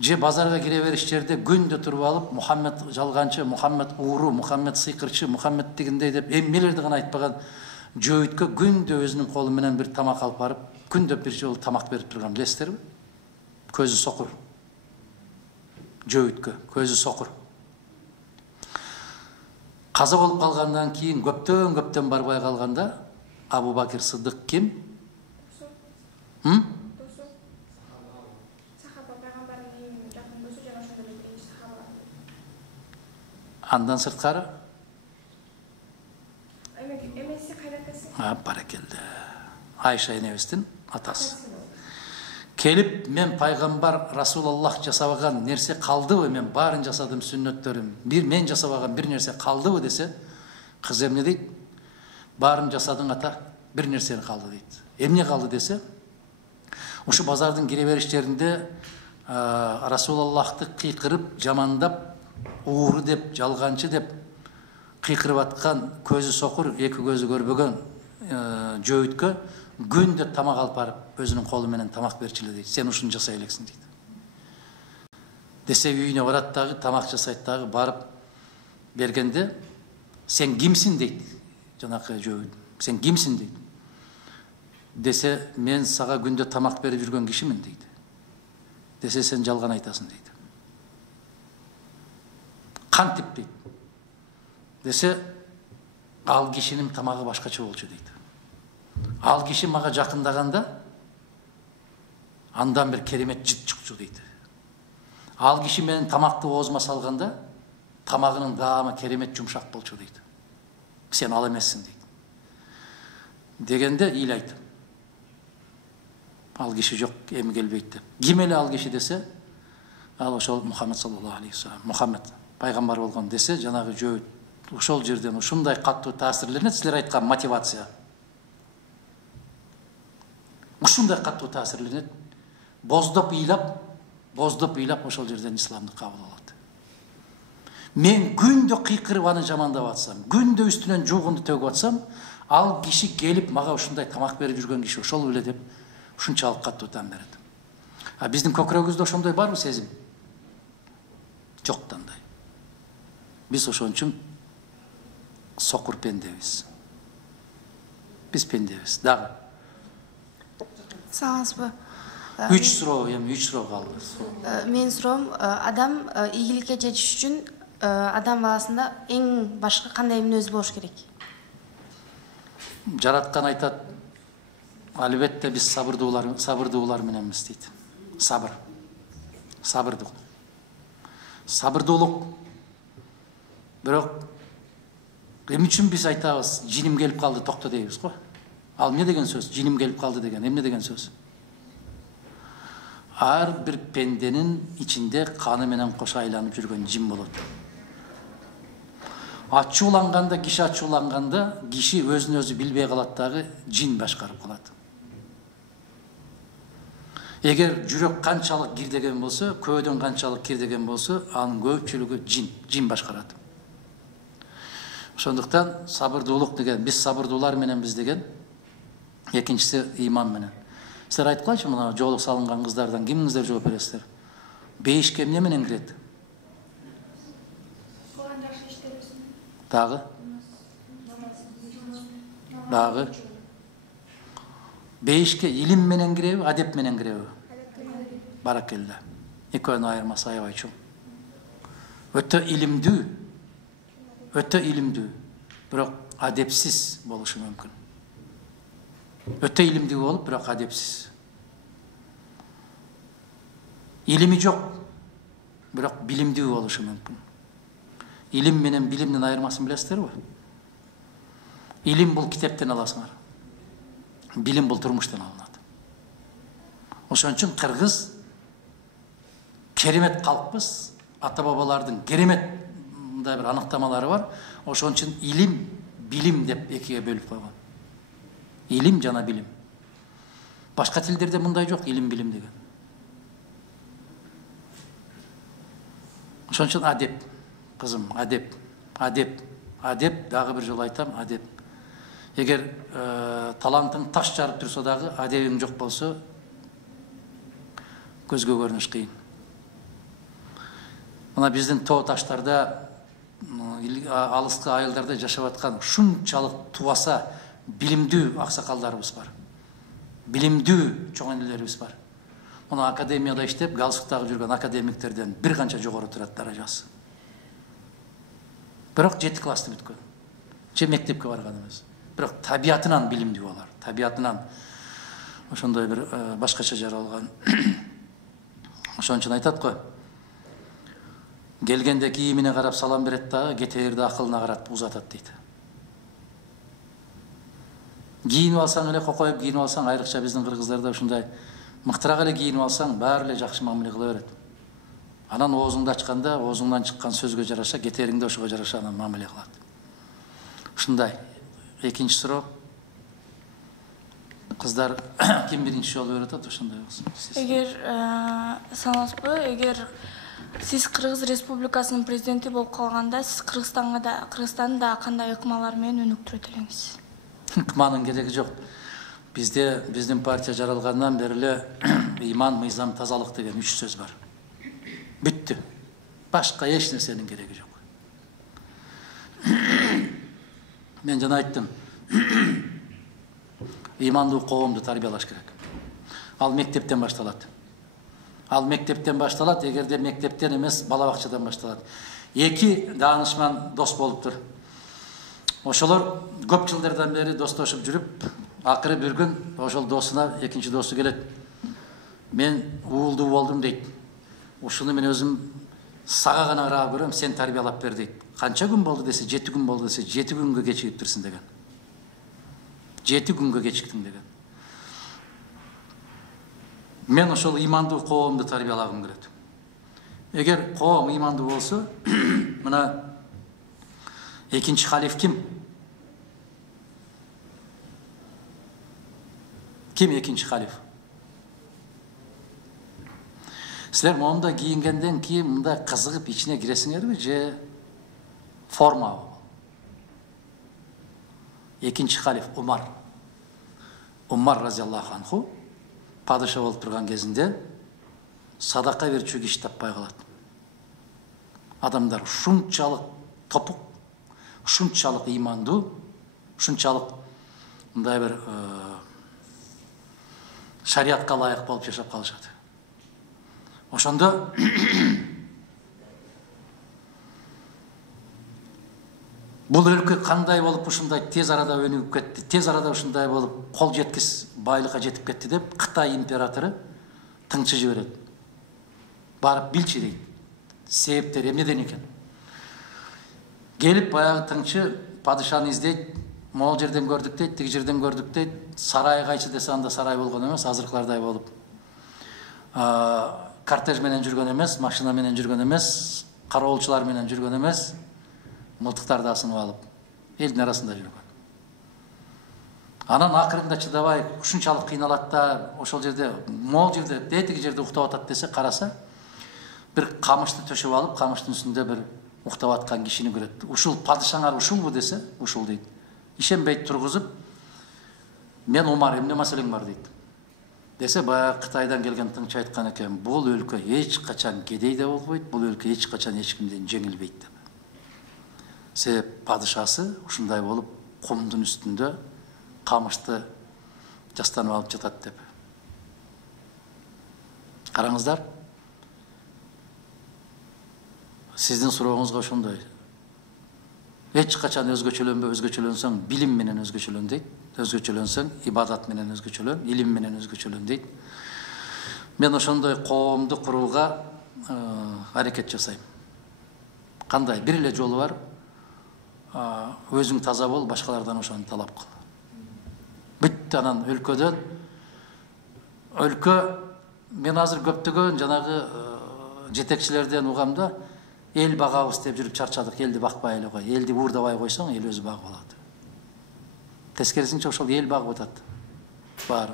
Же базарга кире бериш жерде күндө туруп алып, Мухаммед жалганчы, Мухаммед ууру, Мухаммед сыйкырчы, Мухаммед дегендей деп эмнелерди гана айтпаган жөөткө күндө өзүнүн колу менен бир тамак алып барып, күндө бир жолу тамак берип турган билесиздерби? Көзү сокур. Жөөткө көзү сокур. Каза болуп калгандан кийин көптөн барбай калганда Абу Бакир Сыдык ким? Андан сырткары? Баракелде. Айша энебиздин атасы. Келип, мен пайгамбар Расулаллах жасабаган нерсе калдыбы, мен баарын жасадым сүннөттөрүм. Мен жасабаган бир нерсе калдыбы десе, кыз эмне дейт? Баарын жасадың ата, бир нерсени калды дейт. Эмне калды десе, ушу базардын кире бериштеринде Расулаллахты кыйкырып, жамандап, ууру деп, жалганчы деп кыйкырып аткан, көзү сокур, эки көзү көрбөгөн жөөткө күндө тамак алып барып, өзүнүн колу менен тамак берчи эле дейт. Сен ушуну жасай элексиң дейт. Десе үйүнө барат дагы, тамак жасайт дагы, барып бергенде, сен кимсиң дейт. Жанакы жөөт, сен кимсиң дейт. Десе, мен сага күндө тамак берип жүргөн кишимин дейт. Десе, сен жалган айтасың дейт. Кантип дейт. Десе, ал кишинин тамагы башкача болчу дейт. Ал киши мага жакындаганда андан бир керемет жыт чыкчу дейт. Ал киши менен тамакты оозума салганда тамагынын даамы керемет жумшак болчу дейт. Сен ал эмессиң дейт. Дегенде ыйлайт. Ал киши жок, эми келбейт деп. Ким эле ал киши десе, ал ошол Мухаммед саллаллаху алейхи ва саллям, Мухаммед пайгамбар болгон десе, жанагы жөөт ошол жерден ушундай каттуу таасирленет, силер айткан мотивация. Ушундай каттуу таасирленет, боздоп ыйлап ошол жерден исламды кабыл алат. Мен күндө кыйкырып аны жамандап атсам, күндө үстүнөн жуугунду төгүп атсам, ал киши келип мага ушундай тамак берип жүргөн киши ошол эле деп ушунчалык каттуу таан берет. Биздин көкүрөгүбүздө ошондой барбы сезим? Жок тандай. Биз ошон үчүн сокур пендебиз. Биз пендебиз. Дагы. Саңызбы? 3 суроо калды. Менин суроом, адам ийгиликке жетиш үчүн адам баласында эң башкы кандай мүнөз болуш керек? Жараткан айтат, албетте биз сабырдуулар мененбиз дейт. Сабырдуулук. Бирок Эмне үчүн биз айтабыз, жиним келип калды, токто дейбиз го. Ал эмне деген сөз? Жиним келип калды деген, эмне деген сөз? Ар бир пенденин ичинде каны менен кошо айланып жүргөн жин болот. Ачууланганда, киши өзүн өзү билбей калат дагы, жин башкарып калат. Эгер жүрөк канчалык кирдеген болсо, көөдөн канчалык кирдеген болсо, анын көпчүлүгү жин башкарат. Ошондуктан сабырдуулук деген, биз сабырдуулар мененбиз деген, экинчиси иман менен. Силер айтып койчу, мына жоолук салынган кыздардан кимиңиздер жооп бересиздер? Бейишке эмне менен кирет? Дагы. Бейишке илим менен киреби, адеп менен киреби? Баракелде. Экөөнүн айырмасы аябай чоң. Өтө илимдүү, бирок адепсиз болушу мүмкүн. Өтө илимдүү болуп, бирок адепсиз. Илими жок, бирок билимдүү болушу мүмкүн. Илим менен билимдин айырмасын билесиздерби? Илим бул китептен аласыңар. Билим бул турмуштан алынат. Ошон үчүн кыргыз керемет калкпыз. Ата бабалардын керемет мындай бир аныктамалары бар. Ошон үчүн илим, билим деп экиге бөлүп койгон. Илим жана билим. Башка тилдерде мындай жок, илим, билим деген. Ошон үчүн адеп, кызым, адеп, дагы бир жолу айтам, адеп. Эгер талантың таш жарып турса дагы, адебиң жок болсо, көзгө көрүнүш кыйын. Мына биздин тоо таштарда, алыскы айылдарда жашап аткан ушунчалык тубаса билимдүү аксакалдарыбыз бар. Билимдүү чоң энелерибиз бар. Мына академияда иштеп, галстуктагы жүргөн академиктерден бир канча жогору турат даражасы. Бирок 7 классты бүткөн. Же мектепке барган эмес. Бирок табиятынан билимдүү алар. Табиятынан ошондой бир башкача жаралган. Ошон үчүн айтат го. Келгенде кийимине карап салам берет дагы, кетээрде акылына карап узатат дейт. Кийинип алсаң эле, кокоюп кийинип алсаң, айрыкча биздин кыргыздарда ушундай мыктыраак эле кийинип алсаң, баары эле жакшы мамиле кыла берет. Анан оозуңду ачканда, оозуңдан чыккан сөзгө жараша, кетериңде ошого жараша анан мамиле кылат. Ушундай. Экинчи суроо. Кыздар ким биринчи жолу өйрөтөт, ошондой болсун. Эгер саламатсызбы, эгер сиз Кыргыз Республикасынын президенти болуп калганда, сиз Кыргызстанды да кандай ыкмалар менен өнүктүрөт элеңиз? Ыкманын кереги жок. Биздин партия жаралгандан бери эле иман, мыйзам, тазалык деген 3 сөз бар. Бүттү. Башка эч нерсенин кереги жок. Мен жана айттым. Имандуу коомду тарбиялаш керек. Ал мектептен башталат. Эгерде мектептен эмес, бала бакчадан башталат. 2 даанышман дос болуптур. Ошолор көп жылдардан бери достошуп жүрүп, акыры бир күн ошол досуна экинчи досу келет. Мен уулдуу болдум дейт. Ушуну мен өзүм сага гана карап көрөм, сен тарбиялап бер дейт. Канча күн болду десе, 7 күн болду десе, 7 күнгө кечигиптирсиң деген. 7 күнгө кечиктиң деген. Мен ошол имандуу коомду тарбиялагым келет. Эгер коом имандуу болсо, мына экинчи халиф ким? Ким экинчи халиф? Силер моундай кийингенден кийин мындай кызыгып ичине киресиңерби же форма? Экинчи халиф Умар разияллаху анху падыша болуп турган кезинде садака берчү киши таппай калат. Адамдар ушунчалык топук, ушунчалык имандуу, ушунчалык мындай бир шариатка ылайык болуп жашап калышат. Ошондо бул өлкө кандай болуп ушундай тез арада өнүгүп кетти, тез арада ушундай болуп кол жеткис байлыкка жетип кетти деп Кытай императору тыңчы жиберет. Барып билчи дейт. Себептери эмнеден экен? Келип баягы тыңчы падышаны издейт, могул жерден көрдүк дейт, тиги жерден көрдүк дейт. Сарай кайчы десе анда сарай болгон эмес, азыркылардай болуп. Кортеж менен жүргөн эмес, машина менен жүргөн эмес, кароолчулар менен жүргөн эмес, мылтыктарды асынып алып, элдин арасында жүргөн. Анан акырында чыдабай, ушунчалык кыйналат да, ошол жерде, могул жерде, тетиги жерде уктап атат десе, караса, бир камышты төшөп алып, камыштын үстүндө бир уктап аткан кишини көрөт. Ушул падышаңар ушулбу десе, ушул дейт. Ишенбей тургузуп, мен Умар, эмне маселең бар дейт. Десе, баягы Кытайдан келген тыңчы айткан экен, бул өлкө эч качан кедей да болбойт, бул өлкө эч качан эч кимден жеңилбейт деп. Себеп падышасы ушундай болуп, кумдун үстүндө камышты жастанып алып жатат деп. Караңыздар. Сиздин сурооңузга ошондой. Эч качан өзгөчөлөнбө, өзгөчөлөнсөң билим менен өзгөчөлөн дейт. Өзгөчөлөнсөң ибадат менен өзгөчөлөн, илим менен өзгөчөлөн дейт. Мен ошондой коомду курууга аракет жасайм. Кандай? Бир эле жолу бар. Өзүң таза бол, башкалардан ошону талап кыл. Бүт анан өлкөдөн мен азыр көптөгөн жанагы жетекчилерден угамда эл багабыз деп жүрүп чарчадык, элди бакпай эле кой. Элди уурдабай койсоң, эл өзү багып алат. Тескерисинче ошол эл багып атат. Баары.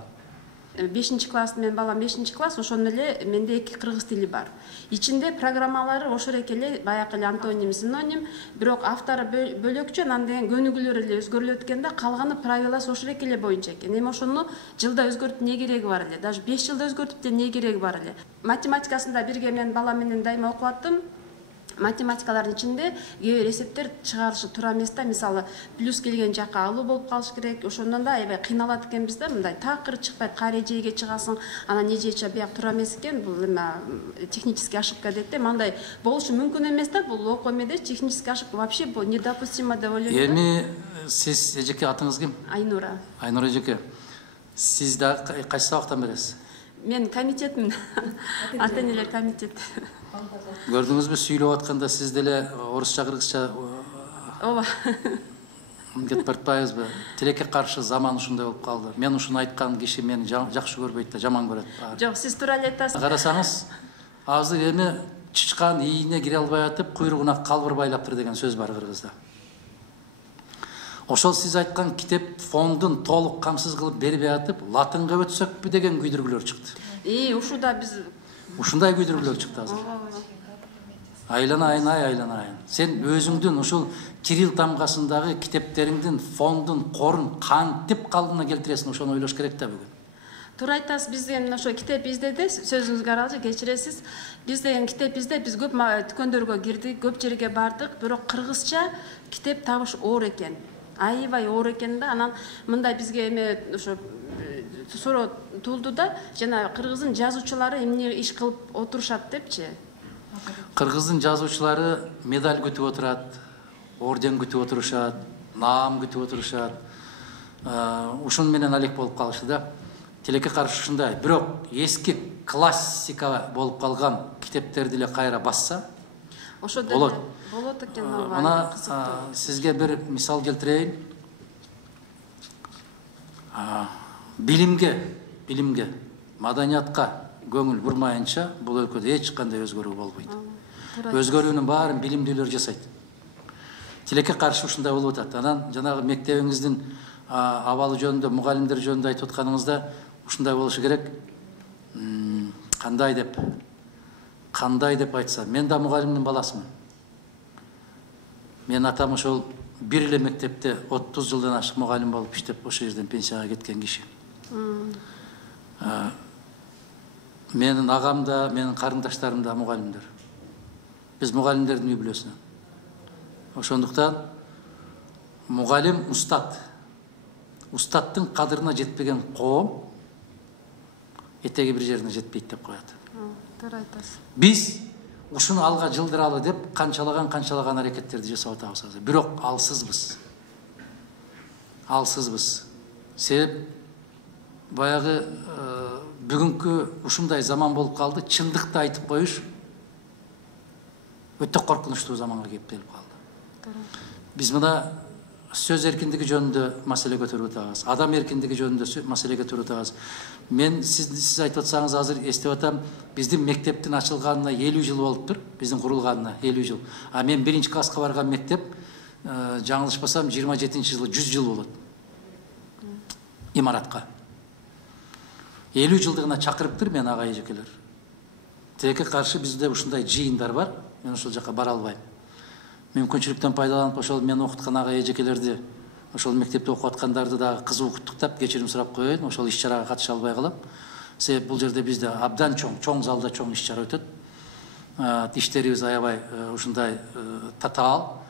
5-класс, мен балам 5-класс, ошондо эле менде 2 кыргыз тили бар. Ичинде программалары ошол эле баягы эле антоним, синоним, бирок автору бөлөкчө, анан деген көнүгүүлөр эле өзгөрүлөт экен да, калганы правиласы ошол эле боюнча экен. Эми ошону жылда өзгөртүп эмне кереги бар эле? Даже 5 жылда өзгөртүп да эмне кереги бар эле? Математикасында бирге мен балам менен дайыма окуп аттым. Математикалардын ичинде кээ бир эсептер чыгарышы туура эмес да, мисалы плюс келген жакка алуу болуп калыш керек. Ошондон да аябай кыйналат экенбиз да, мындай такыр чыкпайт, кара эжеге чыгасың, анан эжече бияк туура эмес экен, бул эме технический ошибка дейт да, мындай болушу мүмкүн эмес да, бул окуу эмеде технический ошибка вообще бул недопустимо деп ойлойм. Эми сиз эжеке атыңыз ким? Айнура. Айнура эжеке. Сиз да кайсы сабактан бересиз? Мен комитетмин. Ата-энелер комитет. Көрдүңүзбү, сүйлөп атканда сиз деле орусча, кыргызча Ооба. кетип баратпайбызбы? Тилекке каршы заман ушундай болуп калды. Мен ушуну айткан киши мени жакшы көрбөйт да, жаман көрөт. Жок, сиз туура эле айтасыз. Карасаңыз, азыр эми чычкан ийине кире албай атып, куйругуна калбыр байлаптыр деген сөз бар кыргызда. Ошол сиз айткан китеп фондун толук камсыз кылып бербей атып, латынга өтсөкпү деген күйдүргүлөр чыкты. Ушуда биз Ушундай күйдүргүлөр чыкты азыр. Айланайын. Сен өзүңдүн ушул Кирилл тамгасындагы китептериңдин фондун корун кантип калдына келтиресиң, ошону ойлош керек да бүгүн. Туура айтасыз, биз деген ошо китеп издеди, сөзүңүзгө аралашып кечиресиз. Биз деген китеп издеп, биз көп дүкөндөргө кирдик, көп жерге бардык, бирок кыргызча китеп табыш оор экен. Аябай оор экен да, анан мындай бизге эме ошо суроо туулду да, жана кыргыздын жазуучулары эмне иш кылып отурушат депчи. Кыргыздын жазуучулары медаль күтүп отурат, орден күтүп отурушат, наам күтүп отурушат. Ушун менен алек болуп калышты да. Тилекке каршы ушундай. Бирок эски классика болуп калган китептерди эле кайра басса, ошо болот. Болот экен. Мына сизге бир мисал келтирейин. Билимге, маданиятка көңүл бурмайынча бул өлкөдө эч кандай өзгөрүү болбойт. Өзгөрүүнүн баарын билимдүүлөр жасайт. Тилекке каршы ушундай болуп атат. Анан жанагы мектебиңиздин абалы жөнүндө, мугалимдер жөнүндө айтып атканыңызда ушундай болушу керек. Кандай деп айтса, мен да мугалимдин баласымын. Мен атам ошол бир эле мектепте 30 жылдан ашык мугалим болуп иштеп, ошол жерден пенсияга кеткен киши. Менин агам да, менин карындаштарым да мугалимдер. Биз мугалимдердин үй бүлөсүнөн. Ошондуктан мугалим устат. Устаттын кадырына жетпеген коом этеги бир жерине жетпейт деп коет. Туура айтасыз. Биз ушуну алга жылдыралы деп канчалаган аракеттерди жасап атабыз азыр. Бирок алсызбыз. Себеп баягы бүгүнкү ушундай заман болуп калды, чындыкты айтып коюш өтө коркунучтуу заманга келип калды. Биз мына сөз эркиндиги жөнүндө маселе көтөрүп атабыз. Адам эркиндиги жөнүндө маселе көтөрүп атабыз. Мен сиз айтып атсаңыз азыр эстеп атам, биздин мектептин ачылганына 50 жыл болуптур, биздин курулганына 50 жыл. А мен 1-чи класска барган мектеп, жаңылышпасам 27-чи жылы 100 жыл болот. Имаратка. 50 жылдыгына чакырыптыр мен ага эжекелер. Тилекке каршы бизде ушундай жыйындар бар, мен ошол жака бара албайм. Мүмкүнчүлүктөн пайдаланып ошол мен окуткан ага эжекелерди, ошол мектепте окуп аткандарды дагы кызуу куттуктап кечирим сурап коеюн, ошол иш чарага катыша албай калам. Себеп бул жерде бизде абдан чоң залда чоң иш чара өтөт. Иштерибиз аябай ушундай татаал.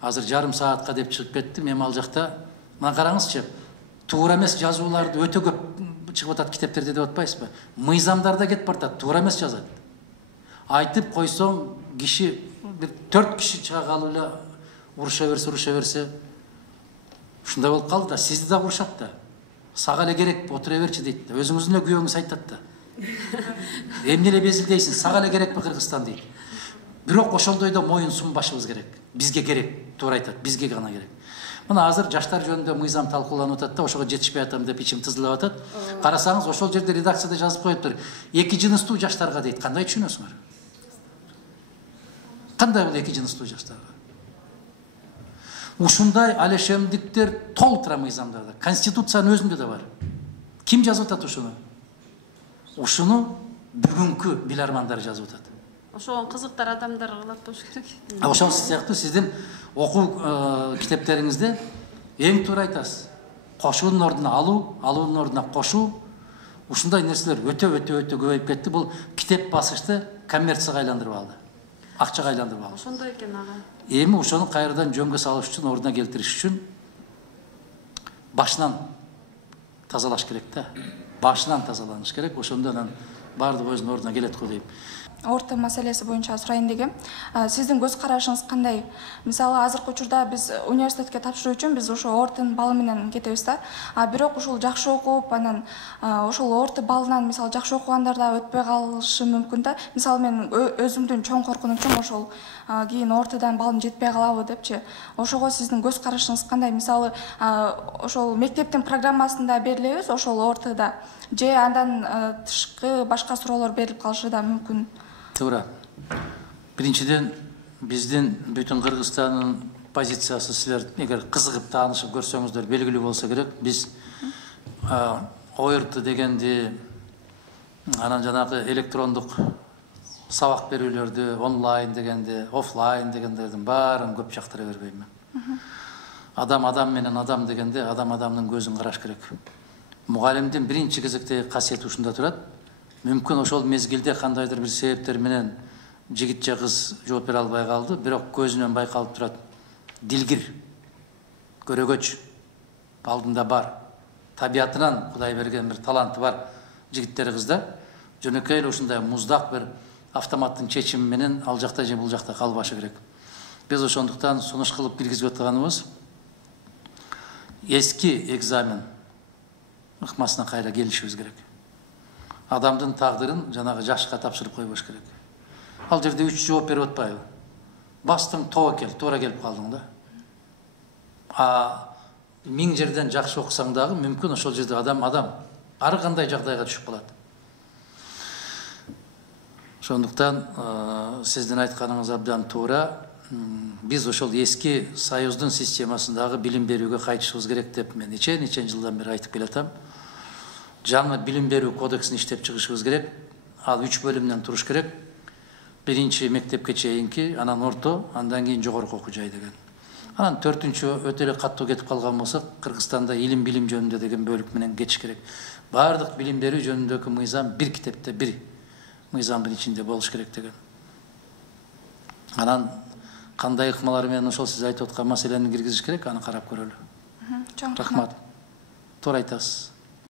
Азыр жарым саатка деп чыгып кеттим, эми ал жакта мына караңызчы, туура эмес жазууларды өтө көп чыгып атат китептерде деп атпайсызбы? Мыйзамдарда кетип баратат, туура эмес жазат. Айтып койсоң, киши бир 4 киши чыга калып эле уруша берсе, ушундай болуп калды да, сизди да урушат да. Сага эле керек, отура берчи дейт да. Өзүңүздүн эле күйөөңүз айтат да. Эмне эле безилдейсиң, сага эле керекпи Кыргызстан дейт. Бирок ошондой да моюн сунбашыбыз керек. Бизге керек, туура айтат, бизге гана керек. Мына азыр жаштар жөнүндө мыйзам талкууланып атат да, ошого жетишпей атам деп ичим тызылып атат. Карасаңыз, ошол жерде редакцияда жазып коюптур. 2 жыныстуу жаштарга дейт. Кандай түшүнөсүңөр? Кандай бул 2 жыныстуу жаштарга? Ушундай алешемдиктер толтура мыйзамдарда. Конституциянын өзүндө да бар. Ким жазып атат ушуну? Ушуну бүгүнкү билармандар жазып атат. Ошого кызыктар адамдар кылат болуш керек. Ошол сыяктуу сиздин окуу китептериңизде эң туура айтасыз. Кошуунун ордуна алуу, алуунун ордуна кошуу. Ушундай нерселер өтө көбөйүп кетти. Бул китеп басышты коммерцияга айландырып алды. Акчага айландырып алды. Ошондой экен ага. Эми ошону кайрадан жөнгө салыш үчүн, ордуна келтириш үчүн башынан тазалаш керек да. Башынан тазаланыш керек. Ошондо анан баардык өзүнүн ордуна келет го дейм. Орто маселеси боюнча сурайын дегем. Сиздин көз карашыңыз кандай? Мисалы азыркы учурда биз университетке тапшыруу үчүн биз ошо ордун балы менен кетебиз да. Бирок ушул жакшы окуп, анан ошол орто балынан мисалы жакшы окугандар да өтпөй калышы мүмкүн да. Мисалы мен өзүмдүн чоң коркунучум ошол кийин ортодан балым жетпей калабы депчи. Ошого сиздин көз карашыңыз кандай? Мисалы ошол мектептин программасында берилебиз ошол ортода же андан тышкы башка суроолор берилип калышы да мүмкүн. Туура. Биринчиден биздин бүтүн Кыргызстандын позициясы силер эгер кызыгып таанышып көрсөңүздөр белгилүү болсо керек. Биз ОРТ дегенди анан жанагы электрондук сабак берүүлөрдү, онлайн дегенди, офлайн дегендердин баарын көп жактыра бербейм мен. Адам менен адам дегенде адамдын көзүн караш керек. Мугалимдин биринчи кезектеги касиети ушунда турат. Мүмкүн ошол мезгилде кандайдыр бир себептер менен жигит же кыз жооп бере албай калды, бирок көзүнөн байкалып турат. Дилгир, көрөгөч, алдында бар. Табиятынан Кудай берген бир таланты бар жигиттер кыздар. Жөнөкөй эле ушундай муздак бир автоматтын чечими менен ал жакта же бул жакта калбашы керек. Биз ошондуктан сунуш кылып киргизип атканыбыз эски экзамен ыкмасына кайра келишибиз керек. Адамдын тагдырын жанагы жашка тапшырып койбош керек. Ал жерде 3 жооп берип атпайбы? Бастың тоо кел, туура келип калдың да. 1000 жерден жакшы окусаң дагы мүмкүн ошол жерде адам ар кандай жагдайга түшүп калат. Ошондуктан сиздин айтканыңыз абдан туура. Биз ошол эски союздун системасындагы билим берүүгө кайтышыбыз керек деп мен нечен жылдан бери айтып келатам. Жаңы билим берүү кодексин иштеп чыгышыбыз керек. Ал 3 бөлүмдөн туруш керек. Биринчи мектепке чейинки, анан орто, андан кийин жогорку окуу жай деген. Анан 4-үчү өтө эле каттуу кетип калган болсок, Кыргызстанда илим билим жөнүндө деген бөлүк менен кетиш керек. Бардык билим берүү жөнүндөгү мыйзам бир китепте, бир мыйзамдын ичинде болуш керек деген. Анан кандай ыкмалар менен ошол сиз айтып аткан маселени киргизиш керек, аны карап көрөлү. Рахмат. Туура айтасыз.